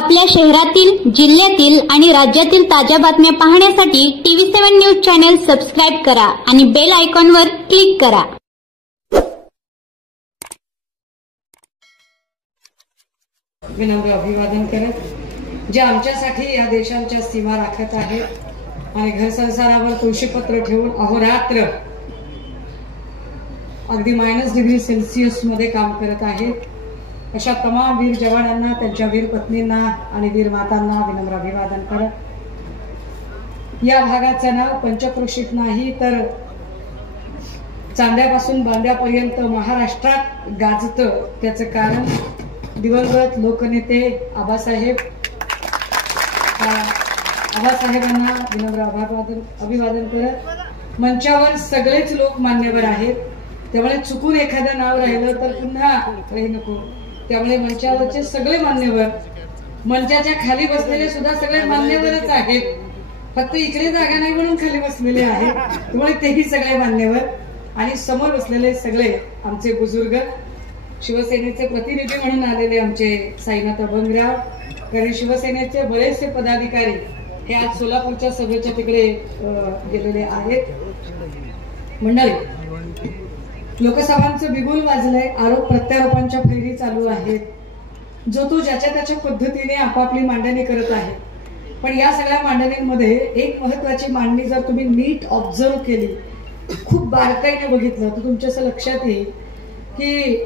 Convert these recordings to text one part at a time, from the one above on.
आपल्या शहरातील, जिल्ह्यातील आणि राज्यातील ताज्या बातम्या पाहण्यासाठी TV7 न्यूज चॅनल सबस्क्राइब करा आणि बेल आयकॉनवर क्लिक करा. विनम्र अभिवादन करत जे आमच्यासाठी या देशाच्या सीमा राखत आहेत आणि घर संसारावर तुळशीपत्र ठेवून अहोरात्र अगदी -डिग्री मध्ये काम करत आहेत अशा तमाम वीर जवानांना, त्यांच्या वीर पत्नींना आणि वीर मातांना विनम्र अभिवादन करत या भागाचं नाव पंचक्रोशीत नाही तर चांद्यापासून बांद्यापर्यंत महाराष्ट्रात गाजतं. त्याचं कारण दिवंगत लोकनेते आबासाहेबांना विनम्र अभिवादन करत मंचावर सगळेच लोक मान्यवर आहेत. त्यामुळे चुकून एखादं नाव राहिलं तर पुन्हा काही नको. त्यामुळे मंचावरचे सगळे मान्यवर, मंचाच्या खाली बसलेले सुद्धा सगळे मान्यवरच आहेत. फक्त इकडे जागा नाही म्हणून खाली बसलेले आहेत. त्यामुळे तेही सगळे मान्यवर आणि समोर बसलेले सगळे आमचे बुजुर्ग, शिवसेनेचे प्रतिनिधी म्हणून आलेले आमचे साईनाथ अभंगराव, कारण शिवसेनेचे बरेचसे पदाधिकारी हे आज सोलापूरच्या सभेच्या तिकडे गेलेले आहेत. मंडळी, लोकसभांचं बिगुल वाजलंय, आरोप प्रत्यारोपांच्या फैरी चालू आहेत. जो तो ज्याच्या त्याच्या पद्धतीने आपापली मांडणी करत आहे. पण या सगळ्या मांडणींमध्ये एक महत्वाची मांडणी जर तुम्ही नीट ऑब्झर्व केली, खूप बारकाईने बघितलं तर तुमच्या असं लक्षात येईल की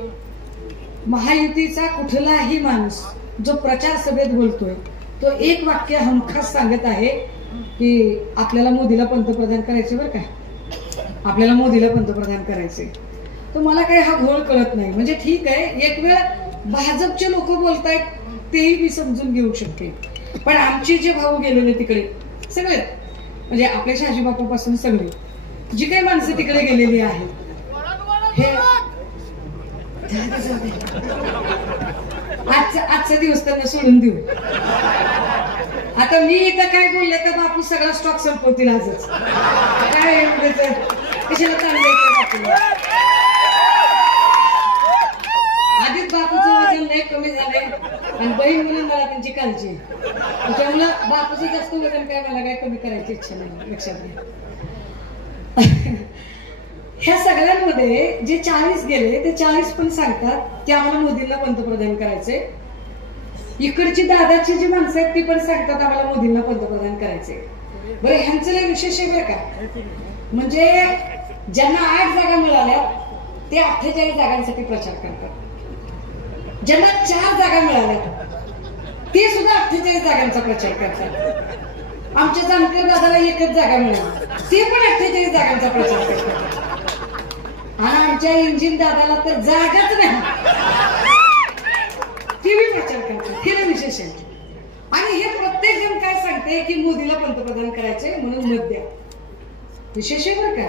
महायुतीचा कुठलाही माणूस जो प्रचार सभेत बोलतोय तो एक वाक्य हमखास सांगत आहे की आपल्याला मोदीला पंतप्रधान करायचे, बरं काय, आपल्याला मोदीला पंतप्रधान करायचे. तर मला काही हा घोळ कळत नाही. म्हणजे ठीक आहे, एक वेळ भाजपचे लोक बोलतायत तेही मी समजून घेऊ शकते, पण आमचे जे भाऊ गेलेले तिकडे सगळे, म्हणजे आपल्या शहाजीबापूपासून सगळे जी काही माणसं तिकडे गेलेली आहेत, हे आजचा दिवस त्यांना सोडून देऊ. आता मी इथं काय बोलले तर बापू सगळा स्टॉक संपवतील आजच. काय कशाला चांगलं, आधीच बापूचं वजन लय कमी झालंय आणि बहीण म्हणून मला त्यांची काळजी, त्याच्यामुळे बापूचं जास्त वजन काय मला काय कमी करायची इच्छा नाही. लक्षात घ्या, ह्या सगळ्यांमध्ये जे 40 गेले ते 40 पण सांगतात की आम्हाला मोदींना पंतप्रधान करायचे. इकडची दादाची जी माणसं आहेत ती पण सांगतात आम्हाला मोदींना पंतप्रधान करायचे. बरं, ह्यांचं लय विशेष आहे बरं का, म्हणजे ज्यांना 8 जागा मिळाल्या ते 48 जागांसाठी प्रचार करतात. ज्यांना 4 जागा मिळाल्या ते सुद्धा 48 जागांचा प्रचार करतात. आमच्या जानकर दादाला 1च जागा मिळाली, ते पण 48 जागांचा प्रचार करतात. आणि आमच्या इंजिन दादाला तर जागाच नाही, ते बी प्रचार करतात. हे विशेष आहे. आणि हे प्रत्येक जण काय सांगते की मोदीला पंतप्रधान करायचे म्हणून मत द्या. विशेष आहे बरं का,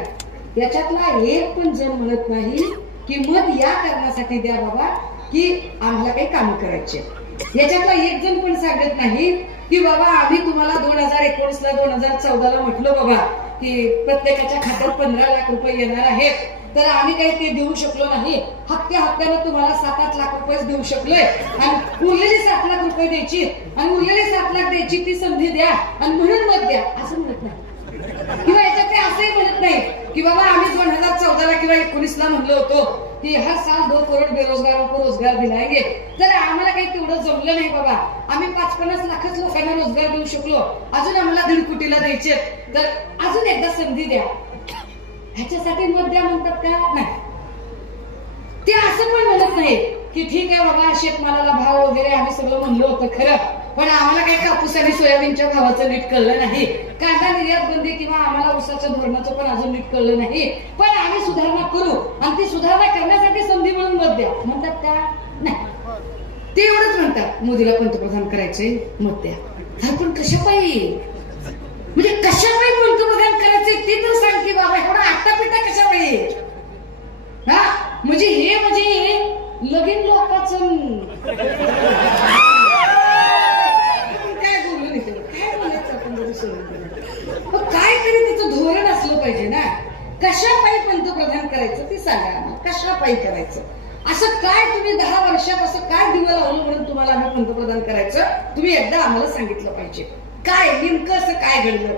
याच्यातला एक पण जण म्हणत नाही की मत या कारणासाठी द्या बाबा की आम्हाला काही काम करायचे. याच्यातला एक जण पण सांगत नाही की बाबा आम्ही तुम्हाला 2019ला 2014ला म्हटलं बाबा की प्रत्येकाच्या खात्यात 15 लाख रुपये येणार आहेत, तर आम्ही काही ते देऊ शकलो नाही. हप्त्यानं तुम्हाला 7-8 लाख रुपये देऊ शकलोय आणि उरलेली 7 लाख रुपये द्यायची आणि उरलेली 7 लाख द्यायची ती संधी द्या आणि म्हणून मत द्या असं म्हणत नाही. किंवा याच्यात ते असंही म्हणत नाही की बाबा आम्ही 2014ला किंवा 19ला म्हणलो होतो की हर साल 2 करोड बेरोजगारों को रोजगार दिलाएंगे. जर आम्हाला काही तेवढं जमलं नाही बाबा, आम्ही 5-50 लाखच लोकांना रोजगार देऊ शकलो, अजून आम्हाला 1.5 कोटीला द्यायचे, तर अजून एकदा संधी द्या. ह्याच्यासाठी मत द्या म्हणतात का? नाही. ते असं पण म्हणत नाही की ठीक आहे बाबा शेतमालाला भाव वगैरे आम्ही सगळं म्हणलो होतं खरं, पण आम्हाला काही कापूस आणि सोयाबीनच्या भावाचं नीट कळलं नाही, कांदा निर्यात बंदी किंवा आम्हाला ऊसाच्या धोरणाचं पण अजून नीट कळलं नाही, पण आम्ही सुधारणा करू आणि ती सुधारणा करण्यासाठी संधी म्हणून मत द्या म्हणतात का? नाही. ते एवढंच म्हणतात मोदीला पंतप्रधान करायचे, मत द्या. पण कशापायी, म्हणजे कशापायी पंतप्रधान करायचे ते तर सांग की बाबा, एवढा आट्टापिट्टा कशापायी? हा, म्हणजे हे म्हणजे लगीन लोकांचं काय बोलू नाही, काय बोलायचं आपण जरी सोडून काहीतरी त्याचं धोरण असलं पाहिजे ना. कशापायी पंतप्रधान करायचं ते सांगा, कशापायी करायचं. असं काय तुम्ही 10 वर्षात असं काय दिवं लावलं म्हणून तुम्हाला आम्ही पंतप्रधान करायचं, तुम्ही एकदा आम्हाला सांगितलं पाहिजे. काय नेमकं असं काय घडलं?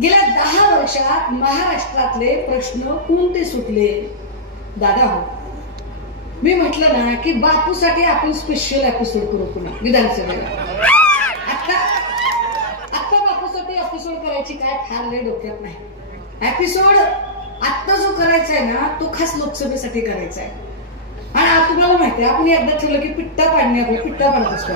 गेल्या 10 वर्षात महाराष्ट्रातले प्रश्न कोणते सुटले? दादा हो, मी म्हटलं ना की बापूसाठी आपण स्पेशल एपिसोड करू पुन्हा विधानसभेला. आता बापूसाठी एपिसोड करायची काय फार लय डोक्यात नाही. एपिसोड आता जो करायचा आहे ना तो खास लोकसभेसाठी करायचा आहे. आणि तुम्हाला माहिती आहे आपण एकदा ठेवलं की पिट्टा पाडणे, आपलं पिट्टा पाडत असतो.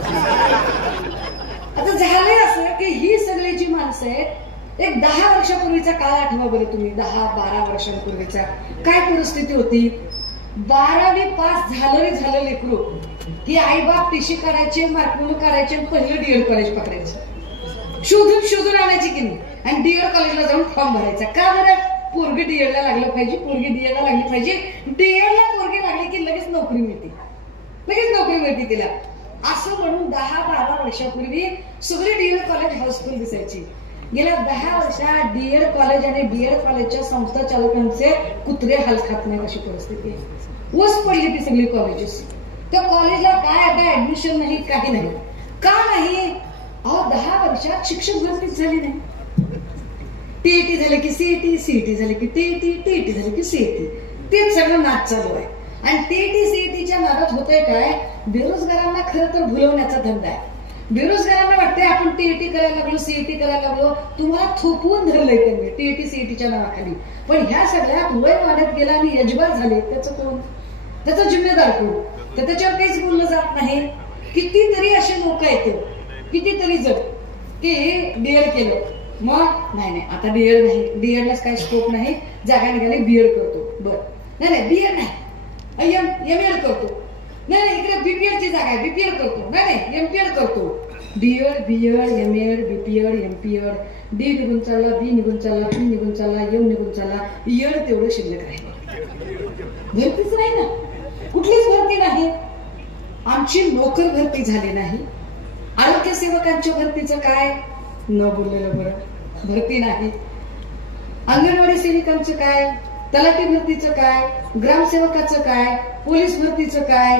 आता झाले असं की ही सगळी जी माणसं आहेत, एक 10 वर्षापूर्वीचा काळ आठवा बरं तुम्ही. 10-12 वर्षांपूर्वीचा काय परिस्थिती होती? 12वी पास झालं लेकरू की आई बाप टीशी काढायचे, मार्क म्हणून काढायचे, पहिलं डीएड कॉलेज पकडायचं, शोधून आणायची की नाही, आणि डीएड कॉलेजला जाऊन फॉर्म भरायचा. का बरं? पोरगी डीएडला लागलं पाहिजे, पोरगी डीएडला लागली पाहिजे. डीएडला पोरगी लागली की लगेच नोकरी मिळते तिला, असं म्हणून 10-12 वर्षापूर्वी सगळी डीएड कॉलेज हाऊसफुल दिसायची. गेल्या 10 वर्षात डीएड कॉलेज आणि डीएड कॉलेजच्या संस्था चालकांचे कुत्रे हाल खात नाहीत अशी परिस्थिती आहे. वस पडली ती सगळी कॉलेजेस. त्या कॉलेजला काय आता ऍडमिशन नाही, काही नाही. का नाही? 10 वर्षात शिक्षक भरतीच झाली नाही. टीईटी झाले की सीईटी, सीईटी झाले की टीईटी, टीईटी झाले की सीईटी, तेच सगळं नाच चालू आहे. आणि टीईटी सीईटीच्या नादात होतंय काय? बेरोजगारांना खरं तर भुलवण्याचा धंदा आहे. बेरोजगारांना वाटतंय आपण टीईटी करायला लागलो, सीईटी करायला लागलो, तुम्हाला थोपवून धरलंय त्यांनी टीईटी सीईटीच्या नावाखाली. पण ह्या सगळ्यात वय वाढत गेला आणि यजमान झाले, त्याचं कोण? त्याचा जिम्मेदार कोण? तर त्याच्यावर काहीच बोललं जात नाही. कितीतरी असे लोक आहेत, कितीतरी जण की डीएड केलं, मग नाही आता डीएड नाही, डीएडलाच काय स्कोप नाही, जागा निघाली बीएड करतो. बरं नाही बीएड नाही, एमएड करतो. नाही इकडे बीपीएड ची जागा आहे, बीपीएड करतो. नाही एमपीएड करतो. DEd, BEd, MEd, BPEd, MPEd, D निघून चालला, बी निघून चालला, पी निघून चालला, एम निघून चालला, एड तेवढं शिल्लक आहे. भरतीच नाही ना, कुठलीच भरती नाही. आमची नोकर भरती झाली नाही. आरोग्य सेवकांच्या भरतीचं काय? न बोललेलं बरं. भरती नाही. अंगणवाडी सेविकांचं काय? तलाठी भरतीचं काय? ग्रामसेवकाचं काय? पोलीस भरतीचं काय?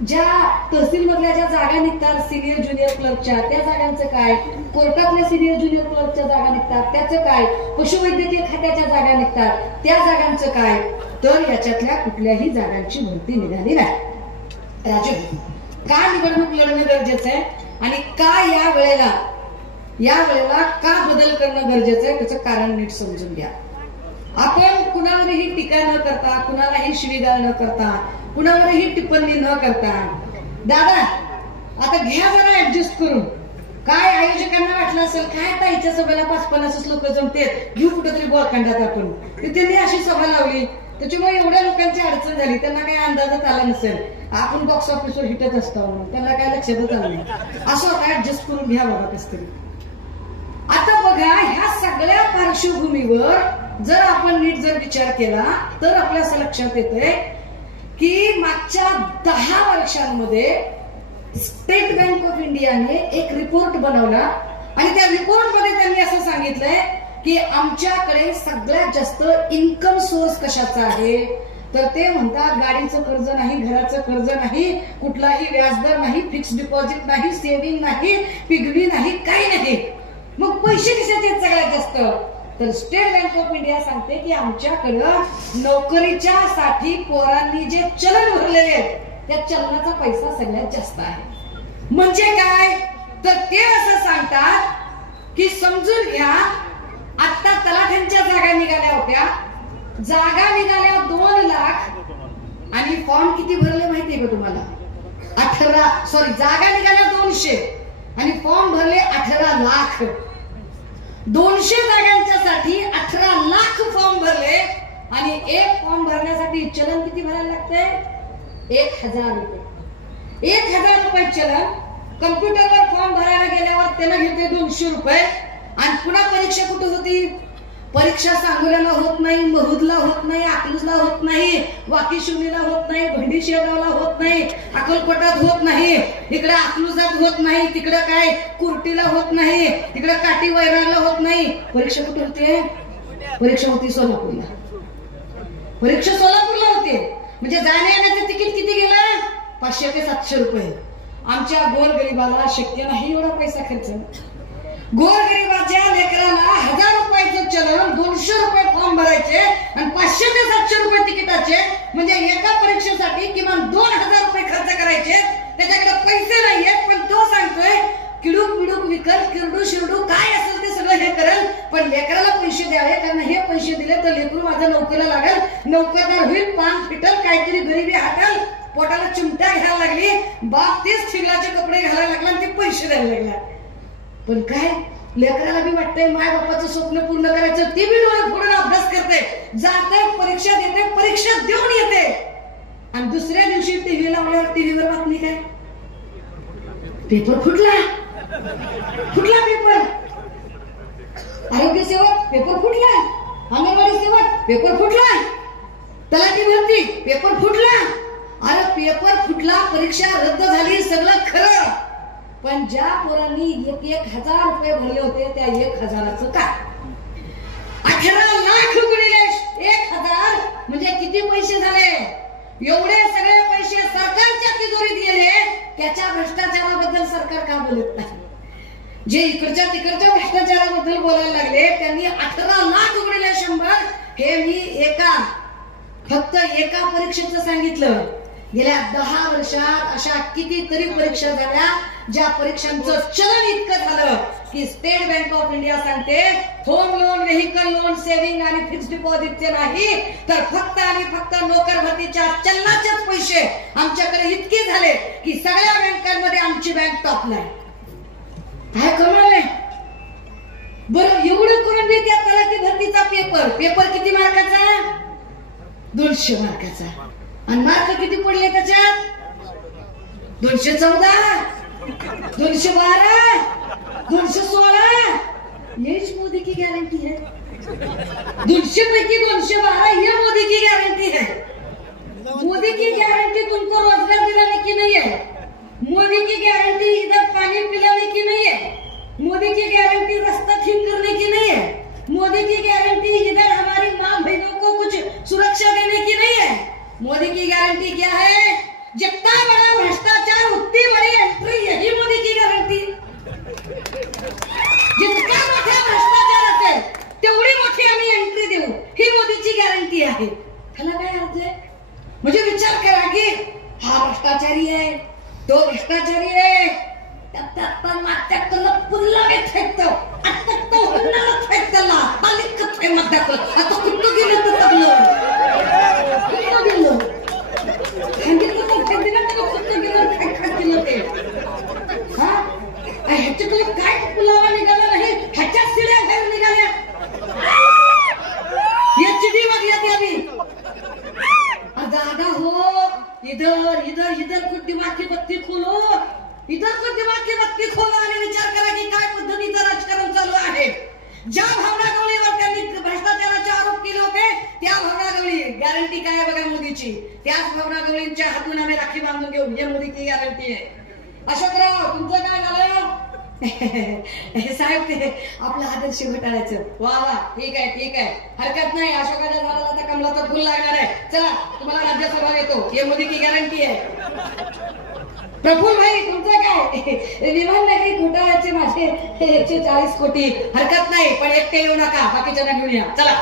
ज्या तहसील मधल्या ज्या जागा निघतात सिनियर ज्युनियर क्लर्कच्या, त्या जागांचं काय? कोर्टातल्या सिनियर ज्युनियर क्लर्कच्या जागा निघतात, त्याचं काय? पशुवैद्यकीय खात्याच्या जागा निघतात, त्या जागांचं काय? तर याच्यातल्या कुठल्याही जागांची भरती निघाली नाही. राजू, का निवडणूक लढणं गरजेचं आहे आणि का या वेळेला का बदल करणं गरजेचं आहे त्याचं कारण नीट समजून घ्या. आपण कुणावरही टीका न करता, कुणालाही शिवीगाळ न करता, कुणावरही टिप्पणी न करता, दादा आता घ्या जरा ऍडजस्ट करून. काय आयोजकांना वाटलं असेल काय ताईच्या सभेला 5-50 लोक जमतेत, घेऊ कुठेतरी बोळखंडात आपण, त्यांनी अशी सभा लावली, त्याच्यामुळे एवढ्या लोकांची अडचण झाली. त्यांना काही अंदाजच आला नसेल, आपण बॉक्स ऑफिसवर हिटत असतो म्हणून त्यांना काय लक्षातच आलं नाही. असं आता ऍडजस्ट करून घ्या बाबा कस तरी. आता बघा, ह्या सगळ्या पार्श्वभूमीवर जर आपण नीट जर विचार केला तर आपल्या असं लक्षात येतंय की मागच्या 10 वर्षांमध्ये स्टेट बँक ऑफ इंडियाने एक रिपोर्ट बनवला आणि त्या रिपोर्ट मध्ये त्यांनी असं सांगितलंय की आमच्याकडे सगळ्यात जास्त इन्कम सोर्स कशाचा आहे, तर ते म्हणतात गाडीचं कर्ज नाही, घराचं कर्ज नाही, कुठलाही व्याजदर नाही, फिक्स डिपॉझिट नाही, सेव्हिंग नाही, पिगवी नाही, काही नाही. मग पैसे कशाचे आहेत सगळ्यात जास्त? तर स्टेट बँक ऑफ इंडिया सांगते की आमच्याकडं नोकरीच्या साठी पोरांनी जे चलन भरलेले आहेत त्या चलनाचा पैसा सगळ्यात जास्त आहे. म्हणजे काय? तर ते असं सांगतात की समजून घ्या, आता तलाठ्यांच्या जागा निघाल्या होत्या, जागा निघाल्या 2 लाख आणि फॉर्म किती भरले माहितीये का तुम्हाला? जागा निघाल्या 200 आणि फॉर्म भरले 18 लाख. 200 जागांच्या साठी 18 लाख फॉर्म भरले आणि एक फॉर्म भरण्यासाठी चलन किती भरायला लागते? 1000 रुपये. 1000 रुपये चलन. कम्प्युटरवर फॉर्म भरायला गेल्यावर त्याला घेते 200 रुपये. आणि पुन्हा परीक्षा कुठे होती? परीक्षा सांगोल्याला होत नाही, महुदला होत नाही, अकलूजला होत नाही, वाकीशिवणीला होत नाही, भंडी शेगावला होत नाही, अक्कलकोटात होत नाही, इकडे अकलूजात होत नाही, तिकडे काय कुर्टीला होत नाही, तिकडे काटी वैराला होत नाही. परीक्षा कुठे होते? परीक्षा होती सोलापूरला. परीक्षा सोलापूरला होते म्हणजे जाण्या येण्याचं तिकीट किती गेलं? 500 ते 700 रुपये. आमच्या गोरगरिबाला शक्य नाही एवढा पैसा खर्च. गोरगरिबाच्या लेकराला 1000 रुपयाचं चलन, 200 रुपये फॉर्म भरायचे आणि 500 ते 700 रुपये तिकिटाचे, म्हणजे एका परीक्षेसाठी किमान 2000 रुपये खर्च करायचे. त्याच्याकडे पैसे नाहीयेत, पण तो सांगतोय किडूक बिडूक विकल, किरडू शिरडू काय असेल ते सगळं हे करेल, पण लेकराला पैसे द्यावे, कारण हे पैसे दिले तर लेकरू माझ्या नोकरीला लागेल, नोकरदार होईल, पान फिटल, काहीतरी गरिबी हाटल, पोटाला चिमट्या घ्यायला लागली, बाप तेच चिगलाचे कपडे घालायला लागला आणि ते पैसे द्यायला लागला. पण काय लेकराला बी वाटतंय माय बापाचं स्वप्न पूर्ण करायचं, ती बी डोळे फोडून अभ्यास करते, जाते परीक्षा देते, परीक्षा देऊन येते, आणि दुसऱ्या दिवशी टीव्ही लावल्यावर टीव्हीवर बातमी काय? पेपर फुटला. फुटला पेपर. आरोग्य सेवक पेपर फुटला, अंगणवाडी सेवक पेपर फुटला, तलाठी भरती पेपर फुटला. अरे पेपर फुटला, परीक्षा रद्द झाली, सगळं खरं, पण ज्या पोरांनी 1,000 रुपये भरले होते त्या 1,000चं काय? 18 लाख गुणिले 1,000 म्हणजे किती पैसे झाले? एवढे सगळे पैसे सरकारच्या तिजोरीत गेले. त्याच्या भ्रष्टाचाराबद्दल सरकार का बोलत नाही? जे इकडच्या तिकडच्या भ्रष्टाचाराबद्दल बोलायला लागले त्यांनी 18 लाख गुणिले 100 हे मी फक्त एका परीक्षेचं सांगितलं. गेल्या 10 वर्षात अशा कितीतरी परीक्षा झाल्या ज्या परीक्षांचं चलन इतकं झालं की स्टेट बँक ऑफ इंडिया सांगते home loan, vehicle loan, saving आणि फिक्स्ड डिपॉझिटचे नाही, तर फक्त आणि फक्त नोकर भरतीच्या चलनाचेच पैसे आमच्याकडे इतके झाले की सगळ्या बँकांमध्ये आमची बँक टॉपला आहे. काय कमाल आहे बरं. एवढं करून मी त्या तलाठी भरतीचा पेपर किती मार्काचा? 200 मार्काचा. आणि मार्क किती पडले त्याच्यात? 214, 212, 216. यही मोदी की गारंटी है. 200 पैकी 212 ये मोदी की गारंटी है. मोदी की गारंटी तुमको रोजगार दिलाने की नहीं है. मोदी की गारंटी इधर पानी पिलाने की नहीं है. मोदी की गारंटी रास्ता ठीक करने की नहीं है. मोदी की गारंटी इधर हमारी माँ बहनों को कुछ सुरक्षा देने की नहीं है. मोदी की गारंटी क्या है? जितना बड़ा भ्रष्टाचार उतनी बड़ी एंट्री, यही मोदी की गारंटी. जितका मोठा भ्रष्टाचार असेल तेवढी मोठी आम्ही एंट्री देऊ, ही मोदीची गॅरंटी आहे. त्याला काय अर्थ आहे? म्हणजे विचार करा की हा भ्रष्टाचारी आहे, तो भ्रष्टाचारी आहे, पुन्हा फेकतो, आता तो हुन्नाला फेकला, पालिक फेकतो, आता कुठं गेलं तर तगलं, कुठं गेलं सांगितलं तर फेकलं, तर कुठं गेलं फेकलं ते. हा ह्याच्याकडे काय पुलावा निघाला नाही, ह्याच्या शिड्या बाहेर निघाल्या, या चिडी वागल्या ती आम्ही. दादा हो, इधर इधर इधर कुछ दिमाग की बत्ती खोलो, इधर कुछ दिमाग की बत्ती खोलो आणि विचार करा की काय पद्धतीचं राजकारण चालू आहे. ज्या भावना गवळीवर त्यांनी भ्रष्टाचाराचे आरोप केले होते त्या भावना गवळी गॅरंटी काय आहे बघा मोदीची. त्याच भावना गवळींच्या हातून आम्ही राखी बांधून घेऊ, हे मोदीची गॅरंटी आहे. अशोकराव तुमचं काय झालं? साहेब ते आपलं आदर्श घटाळायचं. वा वा, ठीक आहे ठीक आहे, हरकत नाही. अशोकाच्या झाडाला आता कमलाचं फुल लागणार आहे. चला तुम्हाला राज्यसभा देतो, हे मोदी की गॅरंटी आहे. प्रफुल्ल भाई तुमचं काय? विमान नगरी घोटाळ्याचे माझे 140 कोटी. हरकत नाही, पण एकटे येऊ नका, बाकीच्यांना घेऊन या. चला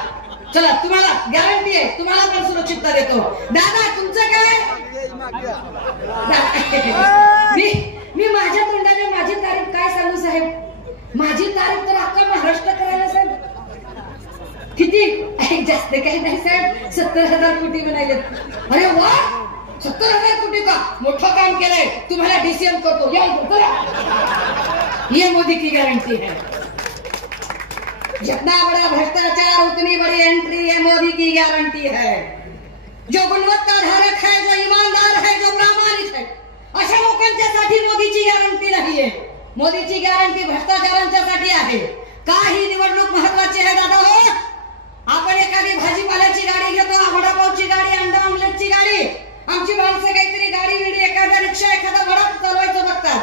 चला, तुम्हाला गॅरंटी आहे, तुम्हाला पण सुरक्षितता देतो. दादा तुमचं काय? मी माझ्या तोंडाने माझी तारीफ काय सांगू साहेब? माझी तारीफ तर अख्खा महाराष्ट्र करायला साहेब. किती? जास्त काही नाही साहेब, 70,000 कोटी म्हणाले. अरे वा, 70,000 कोटी का? मोठं काम केलंय, तुम्हाला डीसीएम करतो, ये मोदी की गारंटी है. जितना बड़ा भ्रष्टाचार उतनी बड़ी एंट्री है, मोदी की गारंटी है. जो गुणवत्ता धारक है, जो ईमानदार है, जो प्रामाणिक है, अशा लोकांच्यासाठी मोदीची गॅरंटी नाहीये. मोदीची गॅरंटी भ्रष्टाचारांच्यासाठी आहे. काही निवडणूक महत्वाची आहे दादा हो. आपण एखादी भाजीपाल्याची गाडी घेतो, वडापावची गाडी, अंडा ऑमलेटची गाडी. आमची माणसं काहीतरी गाडी बिडी, एखादा रिक्षा, एखादा वडा चालवायचं बघतात.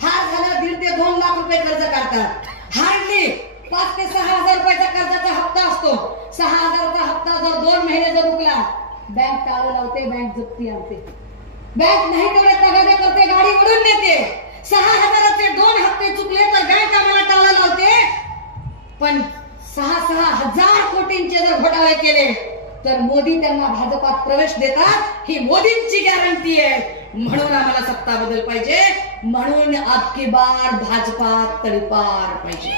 फार झालं 1.5 ते 2 लाख रुपये कर्ज काढतात. हार्डली 5 ते 6 हजार रुपयाचा कर्जाचा हप्ता असतो. 6 हजाराचा हप्ता जर 2 महिने जर रुकला, बँक ताळं लावते, बँक जप्ती आणते, बँक नाही तेवढे तगादे करते, गाडी ओढून नेते, 6,000चे 2 हप्ते चुकले तर बँक आम्हाला टाळं लावते. पण 6,000 कोटींचे जर घोटाळे केले तर मोदी त्यांना भाजपात प्रवेश देतात. ही मोदींची गॅरंटी आहे. म्हणून आम्हाला सत्ता बदल पाहिजे, म्हणून आपकी बार भाजपात तडीपार पाहिजे.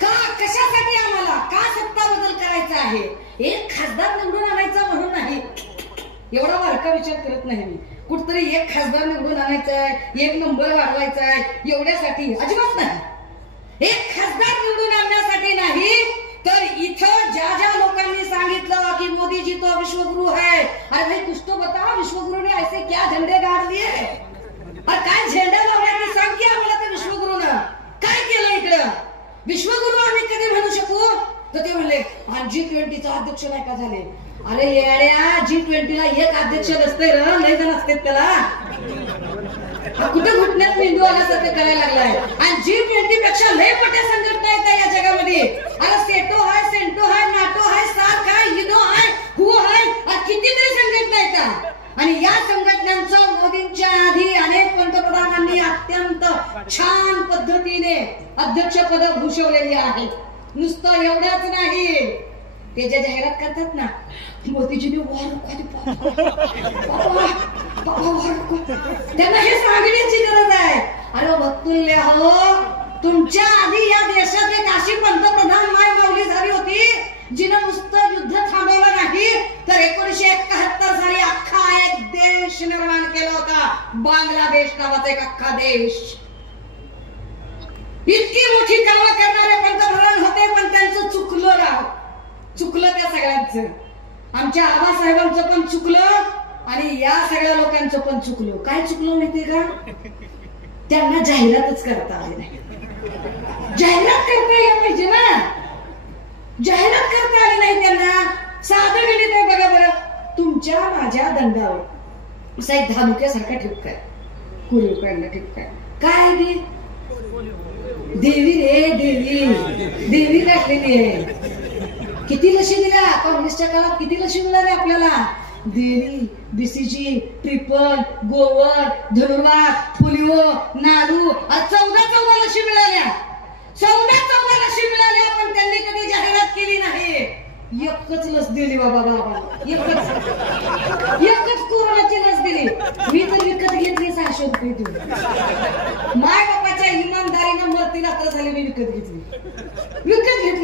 का, कशासाठी आम्हाला का सत्ता बदल करायचा आहे? एक खासदार निवडून आणायचा म्हणून नाही, एवढा वारका विचार करत नाही मी. कुठतरी एक खासदार निवडून आणायचा आहे, एक नंबर वाढवायचा आहे एवढ्यासाठी अजिबात नाही. एक खासदार निवडून आणण्यासाठी नाही, तर इथं ज्या ज्या लोकांनी सांगितलं की मोदी जी तो विश्वगुरु है, अरे भाई कुछ तो बता, विश्वगुरु ने ऐसे क्या झंडे गाड़ दिए, और काय झेंडा लावला की सांग की आम्हाला ते विश्वगुरुनं काय केलं इकडं. विश्वगुरु आम्ही कधी म्हणू शकू? तर ते म्हणले G20चा अध्यक्ष नाही का झाले. अरे येड्या, G20ला एक अध्यक्ष नसते र, लय जण असते त्याला. कुठे घुटण्यात मेंदू आल्यासारखं करायला लागलाय. आणि G20 पेक्षा लय मोठ्या संघटना आहेत या जगामध्ये. अरे सेटो आहे, सेंटो आहे, नाटो आहे, सार्क आहे, युनो आहे, हु आहे, कितीतरी संघटना आहेत. आणि या संघटनांचं मोदींच्या आधी अनेक पंतप्रधानांनी अत्यंत छान पद्धतीने अध्यक्षपद भूषवलेली आहेत. नुसतं एवढंच नाही, ते जे जाहिरात करतात ना, मोदीजीने त्यांना हे सांगण्याची गरज आहे. अरे भक्तुल्य हो, तुमच्या आधी या देशात एक अशी पंतप्रधान माय माऊली झाली होती जिनं नुसतं युद्ध थांबवलं नाही, तर 1971 साली अख्खा एक देश निर्माण केला होता. बांगलादेश नावाचा एक अख्खा देश. इतकी मोठी कामं करणारे पंतप्रधान होते, पण त्यांचं चुकलं राव, चुकलं त्या सगळ्यांचं. आमच्या आबासाहेबांचं पण चुकलं आणि या सगळ्या लोकांचं पण चुकलं. काय चुकलं माहितीये का? त्यांना जाहिरातच करता आली नाही. जाहिरात करता यायला पाहिजे ना, जाहिरात करता आली नाही त्यांना. साधं गणित आहे बघा बरं. तुमच्या माझ्या दंडावर असा एक धानुक्यासारखा ठिपका आहे, कुरुकांना ठिपका आहे. काय ते देवी रे, देवी, देवी टाकलेली आहे. किती लशी दिल्या काँग्रेसच्या काळात, किती लशी मिळाल्या आपल्याला? देवी, बीसीजी, ट्रिपल, गोवर, धनुर्वात, पोलिओ, नारू, 14 लशी मिळाल्या. 14 लशी मिळाल्या, पण त्यांनी कधी जाहिरात केली नाही. एकच लस दिली बाबा, एकच कोरोनाची लस दिली. मी तर विकत घेतली 600 रुपये देऊन. माय बापाच्या इमानदारीनं मरती रात्र झाली, मी विकत घेतली.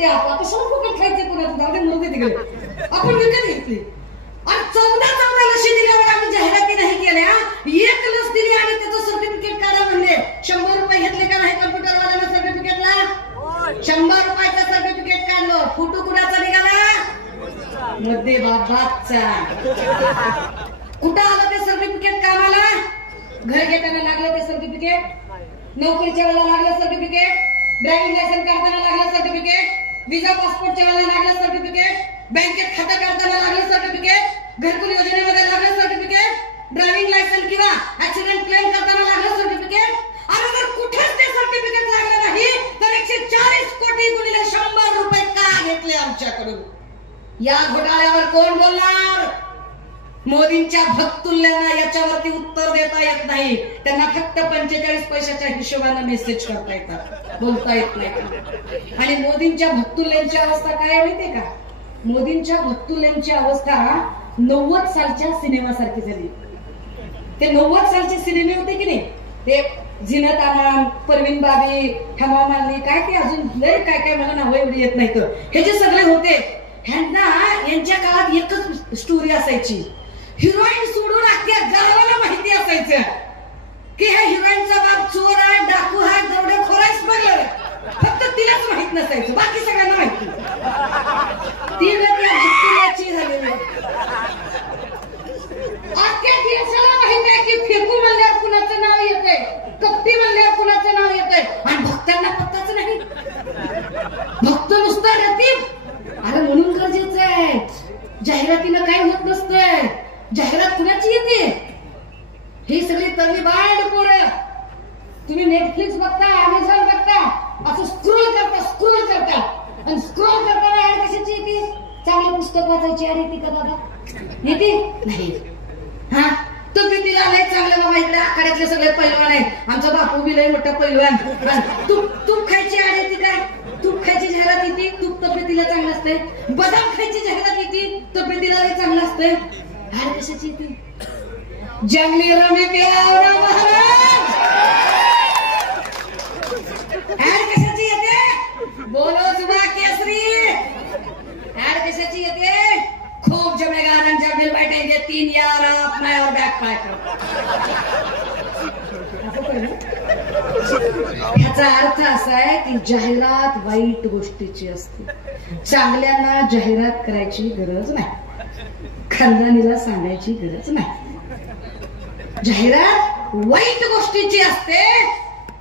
आपण कशाला फुकट खायचे कोणाचं, जाऊ दे मरू दे तिकडे, आपण विकत घेतली. आणि 14 लशी दिल्यावर आम्ही जाहिराती नाही केल्या. एक लस दिली आणि त्याचं सर्टिफिकेट काढा म्हणले. 100 रुपये घेतले का नाही कम्प्युटरवाल्यानं सर्टिफिकेटला? 100 रुपयाचं सर्टिफिकेट काढलं. फोटो कुणाचा निघाला? मध्ये बाबाचा. कुठं आलं ते सर्टिफिकेट कामाला? घर घेताना लागलं ते सर्टिफिकेट, नोकरीच्या वेळेला लागलं सर्टिफिकेट, ड्रायव्हिंग लायसन्स काढताना लागलं सर्टिफिकेट, विजा पासपोर्टच्या वेळेला लागलं सर्टिफिकेट, बँकेत खातं काढताना लागलं सर्टिफिकेट, घरकुल योजनेमध्ये लागलं सर्टिफिकेट, ड्रायव्हिंग लायसन्स किंवा ऍक्सिडेंट क्लेम करताना लागलं सर्टिफिकेट. आणि जर कुठेच ते सर्टिफिकेट लागलं नाही तर 140 कोटी गुणिले 100 रुपये का घेतले आमच्याकडून? या घोटाळ्यावर कोण बोलणार? मोदींच्या भक्तुल्यांना याच्यावरती उत्तर देता येत नाही. त्यांना फक्त 45 पैशाच्या हिशोबाने मेसेज करता येतात, बोलता येत नाही. आणि मोदींच्या भक्तुल्यांची अवस्था काय माहितीये का? मोदींच्या भक्तुल्यांची अवस्था 90 सालच्या सिनेमासारखी झाली. ते 90 सालचे सिनेमे होते की नाही, ते झीनत अमान, परवीन बाबी, हेमा मालिनी, काय ते अजून लय काय काय मला नाव एवढी येत नाही. तर हे जे सगळे होते, ह्यांना यांच्या काळात एकच स्टोरी असायची. हिरोईन सोडून अख्ख्या गावाला माहिती असायचं की ह्या हिरोईनचा बाप चोर आहे, डाकू आहे, दरोडेखोर आहे, स्मगलर. फक्त तिलाच माहित नसायचं, बाकी सगळ्यांना माहिती. ती भक्तुल्याची झालेली. अख्ख्या देशाला माहिती आहे की फेकू म्हणल्यावर कुणाचं नाव येतंय, कपटी म्हणल्यावर कुणाचं नाव येतंय, आणि भक्तांना पत्ताच नाही. भक्त नुसतं रतीब. अरे म्हणून गरजेचं आहे, जाहिरातीनं काही होत नसतंय. जाहिरात कुणाची येते? ही सगळी तळीबाड पोरं. तुम्ही नेटफ्लिक्स बघता, अमेझॉन बघता, असं स्क्रोल करता आणि स्क्रोल करताना ऍड कशाची येते? चांगलं पुस्तक वाचायची आणि ती का दादा येते नाही. हा तब्येतीला लय चांगलं बाबा, इकडे आखाड्यातले सगळे पैलवान आहे, आमचा बापू बी लय मोठा पैलवान. तूप खायची आणि ती काय तूप खायची जाहिरात येते, तूप तब्येतीला चांगलं असतंय. बदाम खायची जाहिरात येते, तब्येतीला लय चांगलं असतंय. हाड कशाची येते? जंगली रमी प्यारा महाराज. हाड कशाची येते? बोलो जुबा केसरी. हाड कशाची येते? खूप जमेगा जब मिल बैठेंगे 3 यार आप मैं और बैक पैक. याचा अर्थ असा आहे की जाहिरात वाईट गोष्टीची असते. चांगल्यांना जाहिरात करायची गरज नाही, खानदानीला सांगायची गरज नाही. जाहिरात वाईट गोष्टीची असते.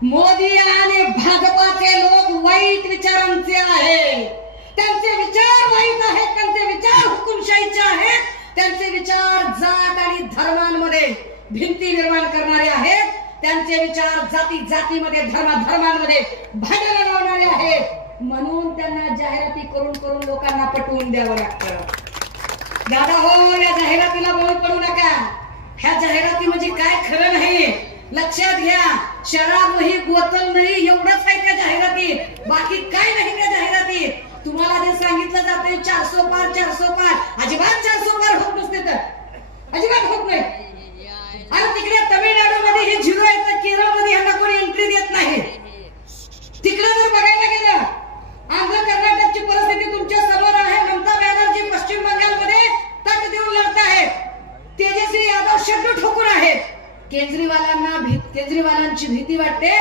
मोदी आणि भाजपाचे लोक वाईट विचारांचे आहेत. त्यांचे विचार वाईट आहेत, त्यांचे विचार हुकुमशाहीचे आहेत, त्यांचे विचार जात आणि धर्मांमध्ये भिंती निर्माण करणारे आहेत. त्यांचे विचार जाती जातीमध्ये धर्मांमध्ये भांडण लावणारे आहेत. म्हणून त्यांना जाहिराती करून करून लोकांना पटवून द्यावं लागतं. दादा हो, या जाहिरातीला बळी पडू नका. ह्या जाहिराती म्हणजे काय खरं नाही. लक्षात घ्या, शराब नाही, बोतल नाही, एवढंच आहे त्या जाहिराती, बाकी काय नाही त्या जाहिराती. तुम्हाला जे सांगितलं जाते 400 पार 400 पार, अजिबात 400 पार होत नसते, तर अजिबात होत नाही. आणि तिकडे तमिळनाडूमध्ये हे 0 आहे, तर केरळमध्ये यांना कोणी एंट्री देत नाही. तिकडे जर बघायला गेलं, आंध्र कर्नाटकची परिस्थिती तुमच्या समोर आहे. ममता बॅनर्जी पश्चिम बंगालमध्ये तट देऊन लढत आहेत. तेजस्वी यादव शेड्यू ठोकून आहेत. केजरीवालांची भीती वाटते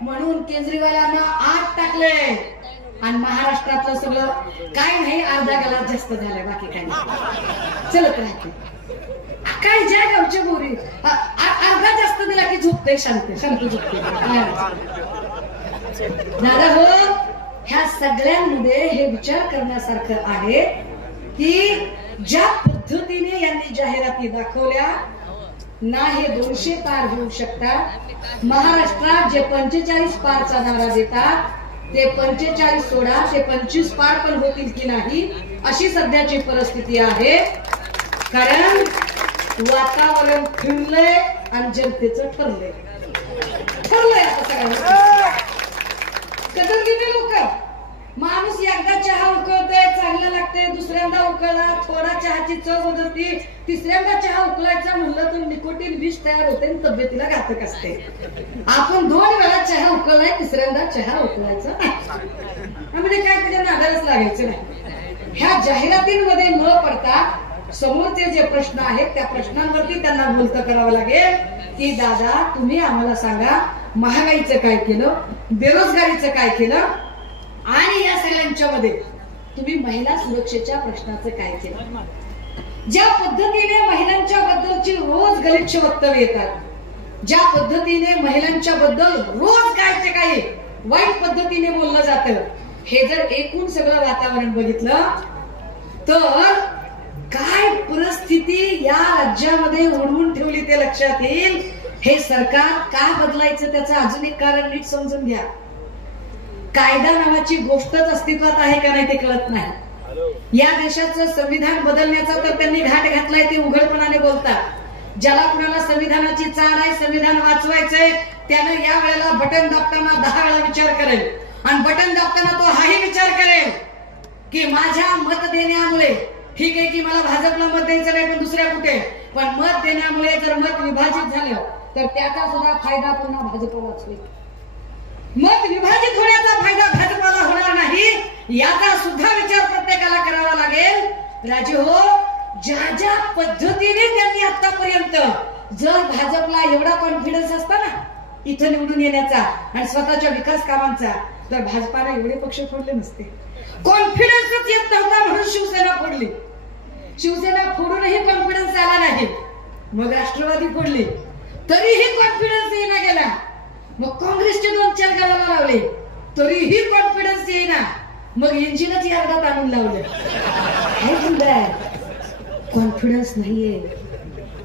म्हणून केजरीवालांना आत टाकले. आणि महाराष्ट्रातलं सगळं काय नाही, अर्धा गलास जास्त झालाय, बाकी काय नाही, चलत राहते. काय ज्या गावच्या बोरी अर्धा जास्त दिला की झोपते, शांत झोपते. दादा हो, ह्या सगळ्यांमध्ये हे विचार करण्यासारखं आहे की ज्या पद्धतीने यांनी जाहिराती दाखवल्या ना, हे 200 पार होऊ शकतात. महाराष्ट्रात जे 45 पारचा नारा देतात ते 45 सोडा, ते 25 पार पण होतील की नाही अशी सध्याची परिस्थिती आहे. कारण वातावरण फिरलंय आणि जनतेचं ठरलंय. आता सगळ्यांना कदर घेते लोक. माणूस एकदा चहा उकळतोय, चांगलं लागतंय, दुसऱ्यांदा उकळला, थोडा चहाची चव बदलती, तिसऱ्यांदा चहा उकळायचा म्हणलं तर निकोटीन विष तयार होते आणि तब्येतीला घातक असते. आपण 2 वेळा चहा उकळलाय, तिसऱ्यांदा चहा उकळायचा म्हणजे काय, त्याच्या नादालाच लागायचं नाही. ह्या जाहिरातींमध्ये न पडता समोरचे जे प्रश्न आहेत त्या प्रश्नांवरती त्यांना बोलतं करावं लागेल की दादा तुम्ही आम्हाला सांगा, महागाईचं काय केलं, बेरोजगारीचं काय केलं, आणि या सगळ्यांच्या मध्ये तुम्ही महिला सुरक्षेच्या प्रश्नाचं काय केलं. ज्या पद्धतीने महिलांच्या बद्दलची रोज गलिच्छ वक्तव्य येतात, ज्या पद्धतीने महिलांच्या बद्दल रोज काय ते काही वाईट पद्धतीने बोललं जातं, हे जर एकूण सगळं वातावरण बघितलं तर काय परिस्थिती या राज्यामध्ये ओढवून ठेवली ते लक्षात येईल. हे सरकार का बदलायचं त्याचं अजून एक कारण नीट समजून घ्या. कायदा नावाची गोष्टच अस्तित्वात आहे का नाही ते कळत नाही. या देशाचं संविधान बदलण्याचा तर त्यांनी घाट घातलाय, ते उघडपणाने बोलतात. ज्याला कुणाला संविधानाची चाल आहे, संविधान वाचवायचंय, त्यानं या वेळेला बटन दाबताना 10 वेळा विचार करेल. आणि बटन दाबताना तो हाही विचार करेल की माझ्या मत देण्यामुळे, ठीक आहे की मला भाजपला मत द्यायचं नाही पण दुसऱ्या कुठे, पण मत देण्यामुळे जर मत विभाजित झालं तर त्याचा सुद्धा फायदा पुन्हा भाजपलाच होईल. मत विभाजित होण्याचा फायदा भाजपाला होणार नाही याचा सुद्धा विचार प्रत्येकाला करावा लागेल. राजे हो, ज्या ज्या पद्धतीने त्यांनी आतापर्यंत, जर भाजपला एवढा कॉन्फिडन्स असता ना इथं निवडून येण्याचा आणि स्वतःच्या विकास कामांचा, तर भाजपाला एवढे पक्ष फोडले नसते. कॉन्फिडन्सच येत नव्हता म्हणून शिवसेना फोडली. शिवसेना फोडूनही कॉन्फिडन्स आला नाही, मग राष्ट्रवादी फोडली, तरीही कॉन्फिडन्स येईना गेला. मग काँग्रेसचे 2-4 गावाला लावले, तरीही कॉन्फिडन्स येईना, मग इंजिनच यार्डात आणून लावलं. काय झालंय? कॉन्फिडन्स नाहीये,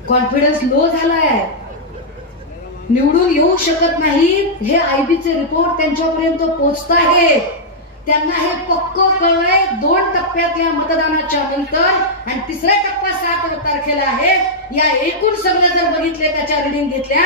कॉन्फिडन्स लो झालाय, निवडून येऊ शकत नाही. हे आयबीचे रिपोर्ट त्यांच्यापर्यंत पोहोचत आहेत. त्यांना हे पक्क कळलंय 2 टप्प्यातल्या मतदानाच्या नंतर, आणि तिसरा टप्पा 7 तारखेला आहे. या एकूण सगळं जर बघितले, त्याच्या रिडिंग घेतल्या,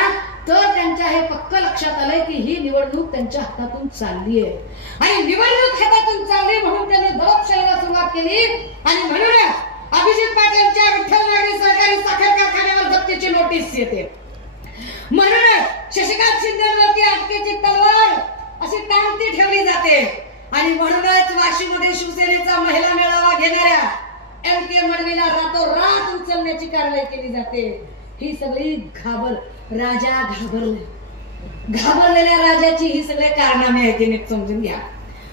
तर त्यांच्या हे पक्क लक्षात आलंय की ही निवडणूक त्यांच्या हातातून चालली आहे. आणि निवडणूक हातातून चालली म्हणून त्यांनी दडपशाहीला सुरुवात केली. आणि म्हणूनच अभिजित पाटीलच्या विठ्ठल नागरी सहकारी साखर कारखान्यावर जप्तीची नोटीस येते. म्हणूनच शशिकांत शिंदेवरती अटकेची तलवार अशी टांगती ठेवली जाते. आणि म्हणूनच वाशीमध्ये शिवसेनेचा महिला मेळावा घेणाऱ्या MK मडवीला रातोरात उचलण्याची कारवाई केली जाते. ही सगळी राजा घाबरलेल्या राजाची ही सगळे कारनामे आहेत. नीट समजून घ्या.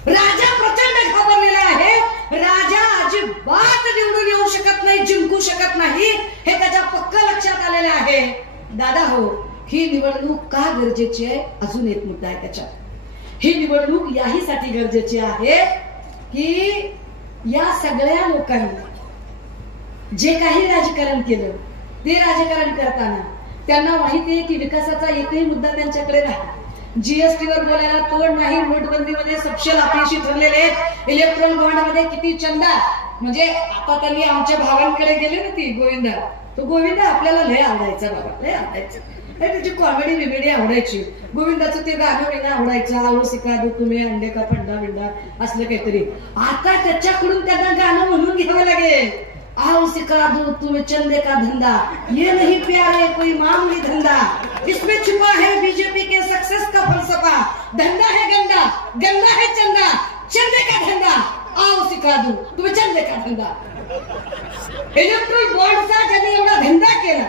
राजा प्रचंड घाबरलेला आहे. राजा अजिबात निवडून येऊ शकत नाही, जिंकू शकत नाही, हे त्याच्या पक्क लक्षात आलेलं आहे. दादा हो, ही निवडणूक का गरजेची आहे? अजून एक मुद्दा आहे त्याच्यात. ही निवडणूक याहीसाठी गरजेची आहे की या सगळ्या लोकांनी जे काही राजकारण केलं, ते राजकारण करताना त्यांना माहिती आहे की विकासाचा एकही मुद्दा त्यांच्याकडे नाही. जीएसटीवर बोलायला तोड नाही. नोटबंदीमध्ये सपशेल आपल्याशी ठरलेले, इलेक्ट्रॉनिक बॉन्डमध्ये किती चंदा, म्हणजे आता त्यांनी आमच्या भावांकडे गेले ना, ती गोविंदा, तो गोविंदा आपल्याला लय आवडायचा बाबा, लय आवडायचा. त्याची कॉमेडी बिमेडी आवडायची. गोविंदाचं ते गाणं बिणं आवडायचं, आवो सिका दो तुम्ही अंडे का फंडा बिंडा असलं काहीतरी. आता त्याच्याकडून त्यांना गाणं म्हणून घ्यावं लागेल. आओ सिखा दो तुम्हें चंदे का धंधा, ये नहीं प्यारे कोई मामूली धंधा, इसमें छुपा है बीजेपी के सक्सेस का फलसफा, धंधा है गंदा, गंदा है चंदा, चंदे का धंदा, आओ सिखा दो तुम्हें चंदे का धंदा. इलेक्ट्रॉनिक बॉन्डचा ज्यांनी एवढा धंदा केला,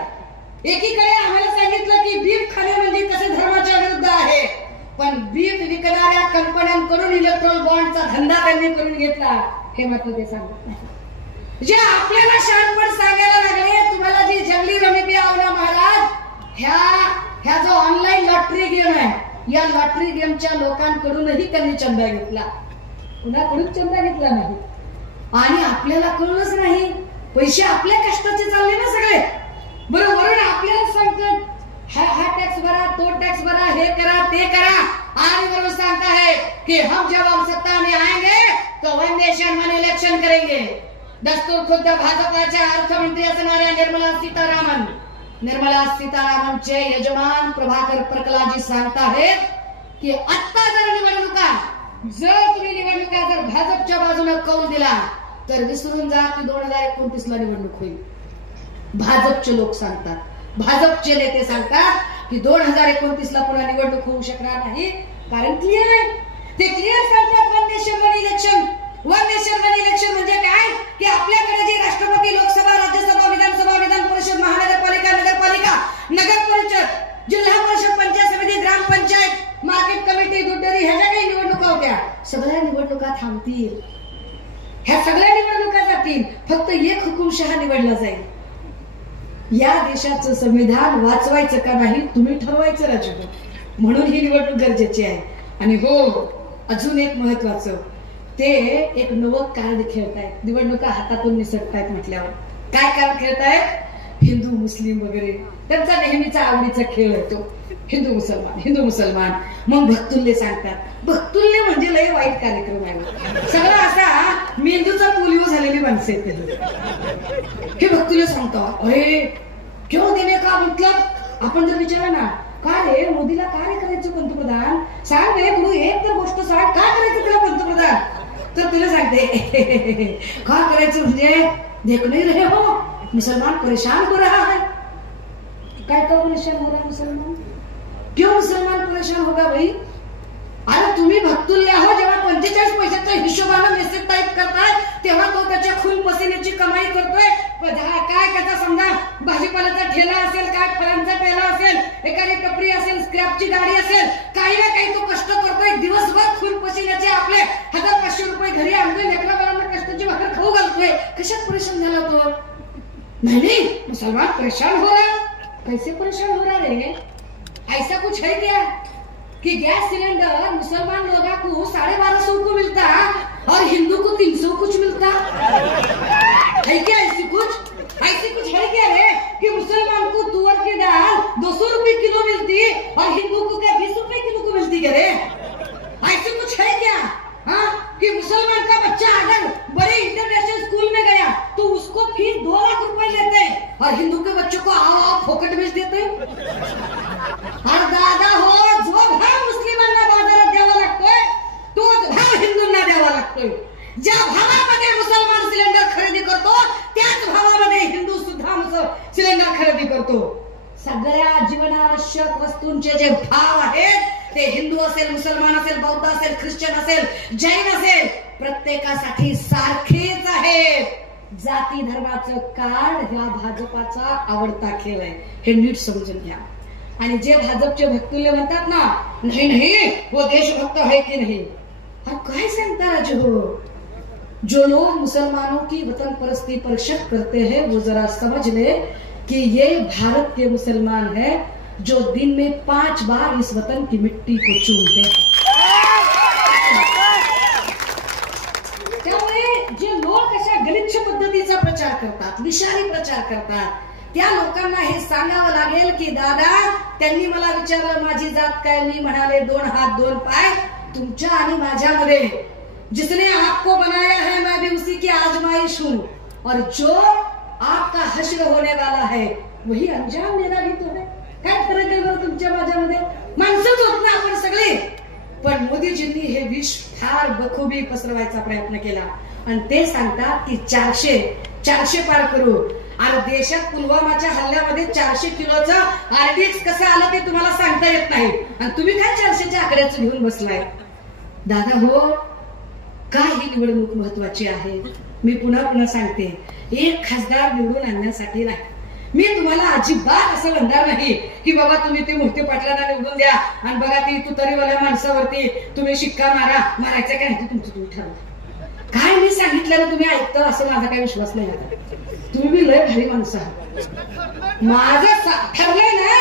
एकीकडे आम्हाला सांगितलं की बीफ खाणे म्हणजे कसे धर्माच्या विरुद्ध आहे, पण बीफ विकणाऱ्या कंपन्यांकडून इलेक्ट्रॉनिक बॉन्डचा धंदा त्यांनी करून घेतला, हे मात्र ते सांगत नाही. जे आपल्याला शहाणपण सांगायला लागले, तुम्हाला जी जंगली रमेबी आवला महाराज, ह्या जो ऑनलाईन लॉटरी गेम आहे, या लॉटरी गेमच्या लोकांकडूनही त्यांनी चंदा घेतला, कुणाकडून चंदा घेतला नाही. आणि आपल्याला कळलंच नाही, पैसे आपल्या कष्टाचे चालले ना सगळे, बरोबर. आपल्याला सांगतात हा टॅक्स भरा, तो टॅक्स भरा, हे करा, ते करा, आणि बरोबर सांगता है कि हम जब हम सत्ता में आएंगे तो वन नेशन वन इलेक्शन करेंगे. दस्तूर खुद्द भाजपाच्या अर्थमंत्री असणाऱ्या निर्मला सीतारामनचे यजमान प्रभाकर प्रकलाजी सांगताहेत की आता जर तुम्ही निवडणुका जर भाजपच्या बाजूने कौल दिला तर विसरून जा की 2029 ला निवडणूक होईल. भाजपचे लोक सांगतात, भाजपचे नेते सांगतात की 2029 ला पुन्हा निवडणूक होऊ शकणार नाही, कारण क्लिअर आहे. ते क्लिअर सांगतात one nation one election. One nation one election म्हणजे काय की आपल्याकडे जे राष्ट्रपती, लोकसभा, राज्यसभा, विधानसभा, विधान परिषद, महानगरपालिका, नगरपालिका, नगर परिषद, जिल्हा परिषद, पंचायत समिती, ग्रामपंचायत, मार्केट कमिटी, दुधदरी, ह्या ज्या काही निवडणुका होत्या, सगळ्या निवडणुका थांबतील. ह्या सगळ्या निवडणुका जातील. फक्त एक हुकुमशहा निवडला जाईल. या देशाचं संविधान वाचवायचं का नाही तुम्ही ठरवायचं राजू. म्हणून ही निवडणूक गरजेची आहे. आणि हो, अजून एक महत्वाचं, ते एक नवं कार्ड खेळतायत. निवडणुका हातातून निसटतायत म्हटल्यावर काय कार्ड खेळतायत? हिंदू मुस्लिम वगैरे, त्यांचा नेहमीचा आवडीचा खेळ आहे तो, हिंदू मुसलमान, हिंदू मुसलमान. मग भक्तुल्य सांगतात. भक्तुल्य म्हणजे लय वाईट कार्यक्रम आहे. सगळं असा मेंदूचा पोलिओ झालेली माणसं आहेत. हे भक्तुल्य सांगतात. अरे क्यों देणे का मतलब, आपण जर विचारलं ना का रे मोदीला काय करायचं पंतप्रधान, सांग रे गुरु एक तर गोष्ट सांग, काय करायचं तुला पंतप्रधान, तर तुला सांगते का करायचं म्हणजे देख नहीं रहे हो मुसलमान परेशान हो रहा है. काय का परेशान हो रहा मुसलमान, क्यों मुसलमान परेशान होगा भाई? अरे तुम्ही भक्तुल्य हो, जेव्हा 45 पैशाच्या हिशोबाने मेसेज टाईप करताय तेव्हा तो त्याच्या खून पसीनेची कमाई करतोय. काय त्याचा समजा भाजीपाल्याचा ठेला असेल, काय फळांचा ठेला असेल, एखादी टपरी असेल, स्क्रॅपची गाडी असेल, काही ना काही तो कष्ट करतोय. दिवसभर खून पसीन्याचे आपले 1500 रुपये घरी आणतोय, लेकरा बाळांना कष्टाची भाकर खाऊ घालतोय. कशात परेशान झाला तो? नहीं, मुसलमान परेशान हो रहा. कैसे परेशान हो रहा रे? ऐसा कुछ है क्या कि गैस सिलेंडर मुसलमान लोगों को 1250 को मिलता और हिंदू को 300 कुछ मिलता है क्या? ऐसी कुछ है क्या रे कि मुसलमान को तुअर की दाल 200 रुपए किलो मिलती और हिंदू को क्या 20 रुपए किलो को मिलती क्या रे? ऐसी कुछ है क्या? हाँ, कि आवश्यक वस्तूंचे जे भाव आहेत ते हिंदू असेल, मुसलमान असेल, बौद्ध असेल, ख्रिश्चन असेल, जैन असेल, प्रत्येकासाठी सारखेच आहेत. जाती धर्माचं कार्ड ह्या भाजपाचा आवडता खेळ आहे, हे नीट समजून घ्या. आणि जे भाजपचे भक्तुल्य म्हणतात ना, नाही नाही वो देशभक्त है की नहीं, अरे काय सांगता राजे हो. जो लोग मुसलमानों की वतन परस्ती पर शक करते हैं वो जरा समझ ले कि ये भारत के मुसलमान है जो दिन में 5 बार इस वतन की मिट्टी को चूमते हैं. त्यामुळे जे लोक अशा गलिच्छ पद्धतीचा प्रचार करतात, विषारी प्रचार करतात, त्या लोकांना हे सांगावं लागेल की दादा, त्यांनी मला विचारलं माझी जात काय, मी म्हणाले 2 हात 2 पाय. तुमच्या आणि माझ्यामध्ये जिसने आपको बनाया है मैं भी उसी की आजमाइश हूं, और जो आपका हश्र होने वाला है वही अंजाम मेरा भी तो है. काय फरक आहे बरं तुमच्या माझ्यामध्ये? माणसंच होत ना आपण सगळे. पण मोदीजींनी हे विष फार बखूबी पसरवायचा प्रयत्न केला आणि ते सांगतात की 400 पार करू. आणि देशात पुलवामाच्या हल्ल्यामध्ये 400 किलोचं आरडीएक्स कसं आलं ते तुम्हाला सांगता येत नाही, आणि तुम्ही काय 400च्या आकड्याचं घेऊन बसलाय. दादा हो, काय ही निवडणूक महत्वाची आहे. मी पुन्हा सांगते, एक खासदार निवडून आणण्यासाठी नाही. मी तुम्हाला अजिबात असं म्हणणार नाही की बाबा तुम्ही ते मोठे पाटलांना निवडून द्या आणि बघा ती तुतारीवाल्या माणसावरती तुम्ही शिक्का मारायचं काय नाही, तुमचं तुम्ही ठरवा. काय मी सांगितलं तुम्ही ऐकतं असं माझा काही विश्वास नाही. आता तुम्ही बी लय भारी माणसं आहात. माझं ठरलंय ना,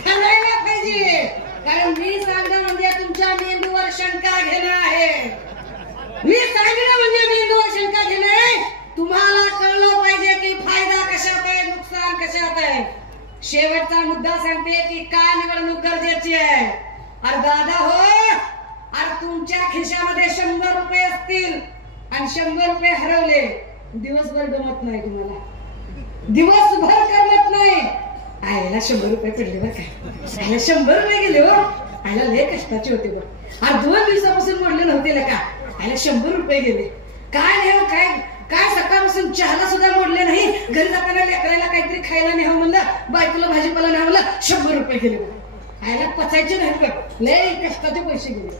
ठरवायला पाहिजे. कारण मी सांगणं म्हणजे तुमच्या मेंदूवर शंका घेणं आहे. मी सांगणं म्हणजे मेंदूवर शंका घेणं आहे. तुम्हाला कळलं पाहिजे की फायदा कशात आहे, नुकसान कशात आहे. शेवटचा मुद्दा सांगते की का निवडणूक गरजेची आहे. अरे दादा हो, अरे तुमच्या खिशामध्ये 100 रुपये असतील आणि 100 रुपये हरवले, दिवसभर गमत नाही तुम्हाला, दिवसभर करमत नाही. आयला 100 रुपये पडले बरं काय, आयला 100 रुपये गेले हो, आयला लय कष्टाचे होते बघ. अरे 2 दिवसापासून मोडले नव्हते का, आयला 100 रुपये गेले. काय नाही काय काय सकाळपासून चहाला सुद्धा मोडले नाही. घरी जाताना लेकरायला काहीतरी खायला न्यावं म्हणलं, बायकोला भाजीपाला न्यावं म्हणलं, 100 रुपये गेले. आयला पचायचे नाही का, लय कष्टाचे पैसे गेले.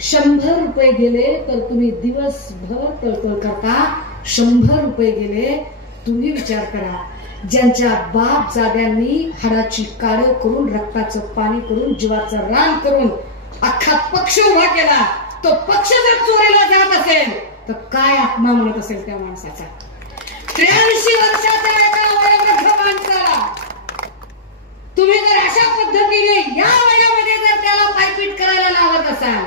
100 रुपये गेले तर तुम्ही दिवसभर तळतळ करता. 100 रुपये गेले, तुम्ही विचार करा, ज्यांच्या बाप जाद्यांनी हाडाची काळ करून, रक्ताचं पाणी करून, जीवाचं रान करून अख्खा पक्ष उभा केला, तो पक्ष जर चोरीला जात असेल तर काय आत्मा म्हणत असेल त्या माणसाचा. 83 वर्षाच्या एका वयोवृद्ध माणसाला तुम्ही जर अशा पद्धतीने या वयामध्ये जर त्याला पायपीट करायला लावत असाल,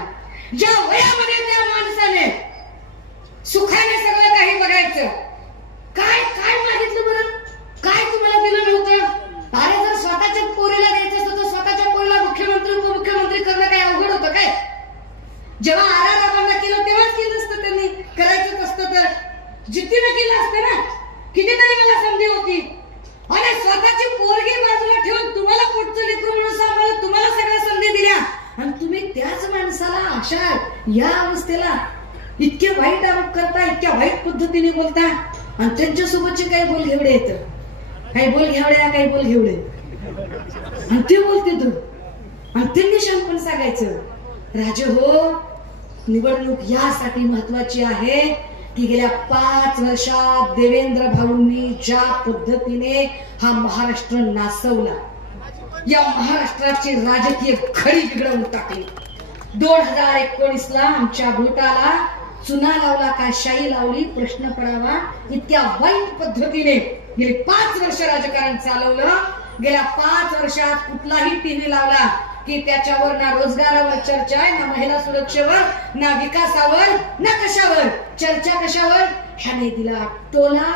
ज्या वयामध्ये त्या माणसाने सुखाने सगळं काही बघायचं, काय काय मागितलं बरं, काय तुम्हाला दिलं नव्हतं. अरे जर स्वतःच्या पोरीला द्यायचं असतं तर स्वतःच्या पोरीला मुख्यमंत्री उपमुख्यमंत्री करणं काय अवघड होतं काय. जेव्हा आराराबांना केलं तेव्हाच केलं असतं त्यांनी, करायचं असतं तर जिद्दीनं केलं असतं ना. कितीतरी मला संधी होती. अरे स्वतःची पोरगी बाजूला ठेवून तुम्हाला पोटचं लेकरू म्हणून सांभाळून तुम्हाला सगळ्या संधी दिल्या, आणि तुम्ही त्याच माणसाला अशा या अवस्थेला इतके वाईट आरोप करता, इतक्या वाईट पद्धतीने बोलता. आणि त्यांच्यासोबतचे काही बोल घेवडे येत, काही बोल घेवड्या, काही बोल घेवडे, आणि ते बोलते तू. आणि त्यांनी शांतपण सांगायचं, राजे हो, निवडणूक यासाठी महत्वाची आहे की गेल्या 5 वर्षात देवेंद्र भाऊंनी ज्या पद्धतीने हा महाराष्ट्र नासवला, या महाराष्ट्राची राजकीय खडी बिघडवून टाकली. 2019ला आमच्या भोटाला चुना लावला का शाई लावली प्रश्न पडावा, इतक्या वाईट पद्धतीने गेली 5 वर्ष राजकारण चालवलं. गेल्या 5 वर्षात कुठलाही टीव्ही लावला की त्याच्यावर ना रोजगारावर चर्चा आहे, ना महिला सुरक्षेवर, ना विकासावर, ना कशावर चर्चा. कशावर? ह्याने दिला टोला,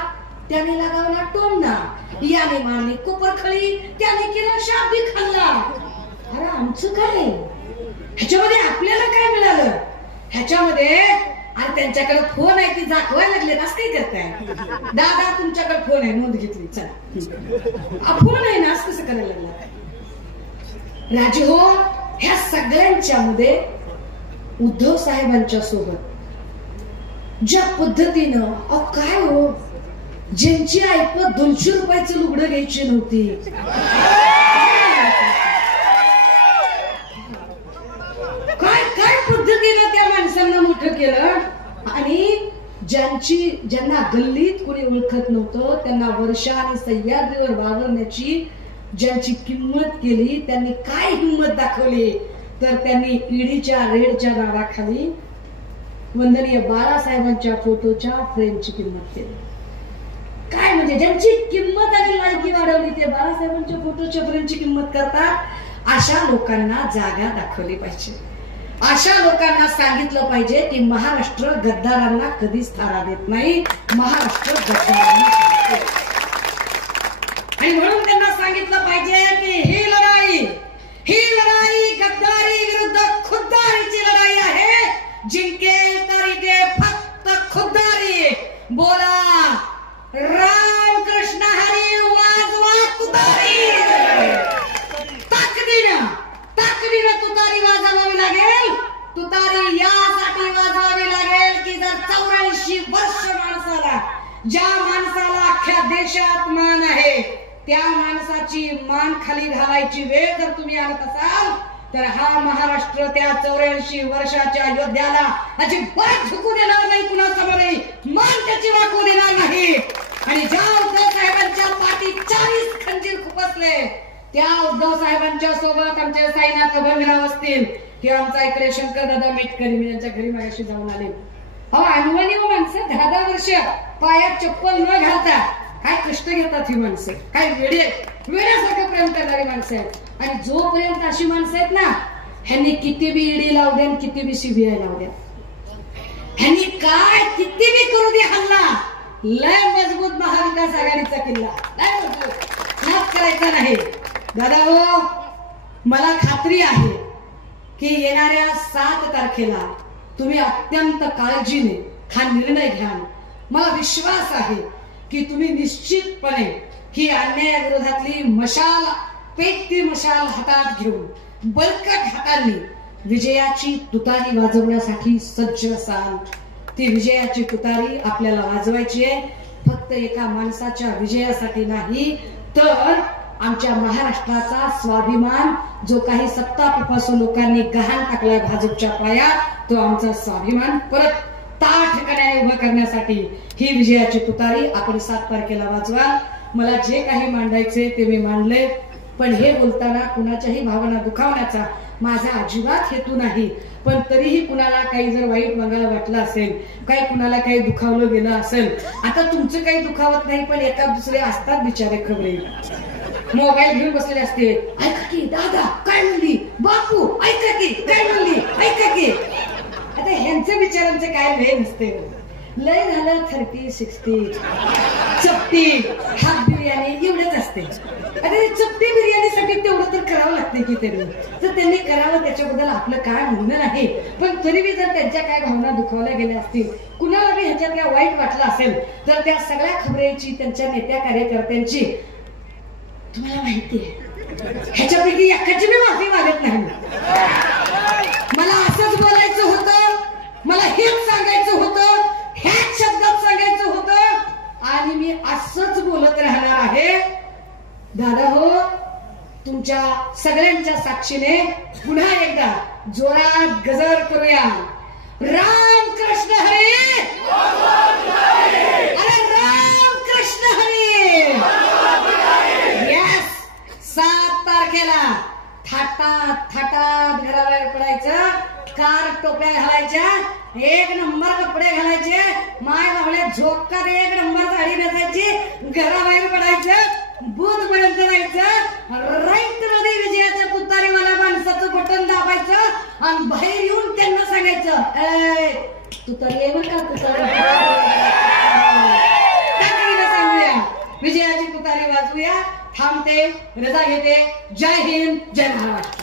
त्याने लगावला टोमना, याने मारली कोपरखळी, त्याने केला शाब्दी खाल्ला. अरे आमचं काय ह्याच्यामध्ये, आपल्याला काय मिळालं ह्याच्यामध्ये? अरे त्यांच्याकडे फोन आहे ती दाखवायला लागले, असं काही करताय. दादा तुमच्याकडे फोन आहे, नोंद घेतली, चला फोन आहे ना, असं कसं करायला लागला. राजे हो, ह्या सगळ्यांच्या मध्ये उद्धव साहेबांच्या सोबत ज्या पद्धतीनं, काय हो ज्यांची ऐकत 200 रुपयाचं लुगडं घ्यायची नव्हती, काय काय पद्धतीनं त्या माणसांना मोठं केलं. आणि ज्यांना गल्लीत कोणी ओळखत नव्हतं त्यांना वर्षा आणि सह्याद्रीवर वावरण्याची ज्यांची किंमत केली, त्यांनी काय हिंमत दाखवली तर त्यांनी ईडीच्या रेडच्या नावाखाली वंदनीय बाळासाहेबांच्या फोटोच्या फ्रेमची किंमत केली. काय म्हणजे ज्यांची किंमत आणि लायकी वाढवली ते बाळासाहेबांच्या फोटोच्या फ्रेमची किंमत करतात. अशा लोकांना जागा दाखवली पाहिजे. अशा लोकांना सांगितलं पाहिजे की महाराष्ट्र गद्दारांना कधीच थारा देत नाही, महाराष्ट्र गद्दारांना. आणि म्हणून त्यांना सांगितलं पाहिजे की ही लढाई गद्दारी विरुद्ध खुद्दारीची लढाई आहे. जिंकेल तरी ते फक्त खुद्दारी. बोला राम कृष्ण हरी, वाजवा तुतारी. ताकदीनं तुतारी वाजवावी लागेल. तुतारी यासाठी वाजवावी लागेल की जर 84 वर्ष माणसाला, ज्या माणसाला अख्ख्या देशात मान आहे, त्या माणसाची मान खाली घालायची वेळ जर तुम्ही आणत असाल तर हा महाराष्ट्र त्या 84 वर्षाच्या योद्ध्याला अजिबात झुकू देणार नाही, कुणासमोरही मान त्याची वाकू देणार नाही. आणि ज्या उद्धव साहेबांच्या पाठी 40 खंजीर खुपसले, त्या उद्धव साहेबांच्या सोबत आमचे साईनाथ भंगराव असतील किंवा आमचा इकडे शंकर दादा मेटकरी, मी यांच्या घरी मागाशी जाऊन आले. अनुभवी माणसं 10 वर्ष पायात चप्पल न घालता काय कष्ट घेतात ही माणसं, काय वेड्यासारखं प्रेम करणारी माणसं आहेत. आणि जोपर्यंत अशी माणसं आहेत ना, ह्यांनी किती बी ईडी लावू द्या, किती बी सीबीआय लावू द्या, ह्यांनी काय किती बी करू दे हल्ला, लय मजबूत महाविकास आघाडीचा किल्ला, लय मजबूत, नाच करायचा नाही. दादा हो, मला खात्री आहे की येणाऱ्या 7 तारखेला तुम्ही अत्यंत काळजीने हा निर्णय घ्या. मला विश्वास आहे की तुम्ही निश्चितपणे ही अन्यायाविरोधातली मशाल, पेटती मशाल हातात घेऊन बळकट हातांनी विजयाची तुतारी वाजवण्यासाठी सज्ज असाल. ती विजयाची तुतारी आपल्याला वाजवायची आहे, फक्त एका माणसाच्या विजयासाठी नाही, तर आमच्या महाराष्ट्राचा स्वाभिमान जो काही सत्तापिपासू लोकांनी गहाण टाकलाय भाजपच्या पायात, तो आमचा स्वाभिमान परत ठिकाणी उभं करण्यासाठी ही विजयाची तुतारी आपण 7 तारखेला वाजवा. मला जे काही मांडायचे ते मी मांडले, पण हे बोलताना कुणाच्याही भावना दुखावण्याचा माझा अजिबात हेतू नाही. पण तरीही कुणाला काही जर वाईट मागायला वाटलं असेल, काही कुणाला काही दुखावलं गेलं असेल, आता तुमचं काही दुखावत नाही, पण एका दुसरे असतात बिचारे खबरे, मोबाईल घेऊन बसलेले असते. ऐका की दादा काय म्हणली, बापू ऐका की काय म्हणली, ऐका की. आता ह्यांचं विचारांचं काय लय नसते. लय झालं 30-60 चपटी हाफ बिर्याणी एवढंच असते. आता चपटी बिर्याणीसाठी तेवढं तर करावं लागते की त्यांनी, तर त्यांनी करावं, त्याच्याबद्दल आपलं काय म्हणणं नाही. पण तरी बी जर त्यांच्या काय भावना दुखावल्या गेल्या असतील, कुणाला बी ह्याच्यात काय वाईट वाटलं असेल, तर त्या सगळ्या खबरेची, त्यांच्या नेत्या कार्यकर्त्यांची तुम्हाला माहिती आहे, ह्याच्यापैकी एकाची मी माफी मागत नाही. मला असंच बोलायचं होतं, मला हेच सांगायचं होतं, ह्याच शब्दात सांगायचं होतं, आणि मी असंच बोलत राहणार आहे. दादा हो, तुमच्या सगळ्यांच्या साक्षीने पुन्हा एकदा जोरात गजर करूया. राम कृष्ण हरी, अरे राम कृष्ण हरी. यस, 7 तारखेला थाटात घराबाहेर पडायचं, कार टोप्या घालायच्या, 1 नंबर कपडे घालायचे, माय बाबड्या झोकात 1 नंबर साडी नेसायची, घराबाहेर पडायचं, बुध पर्यंत जायचं, राईट मध्ये विजयाच्या तुतारीवाला माणसाचं बटन दाबायचं आणि बाहेर येऊन त्यांना सांगायचं, तुतारी आहे बरं का, तुतारी सांगूया, विजयाची तुतारी वाजवूया. थांबते, रजा घेते. जय हिंद, जय महाराष्ट्र.